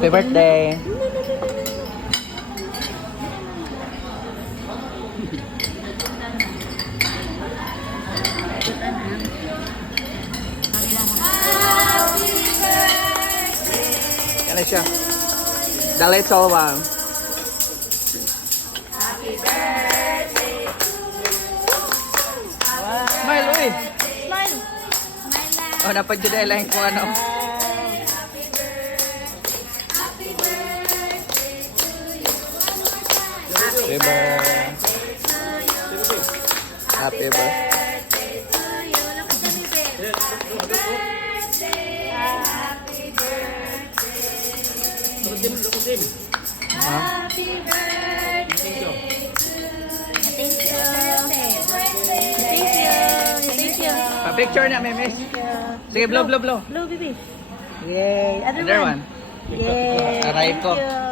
Happy birthday. Yan siya. Dalit solwang. Happy birthday. Smile, uy. Smile. Oh, napadjuday lang ko ano. Happy birthday. Happy birthday. Happy birthday to you. Thank you. Thank you. Pa-picture na, Mimi. Sige, blow. Blow, baby. Yay. Other one. Yay. Aray ko. Thank you.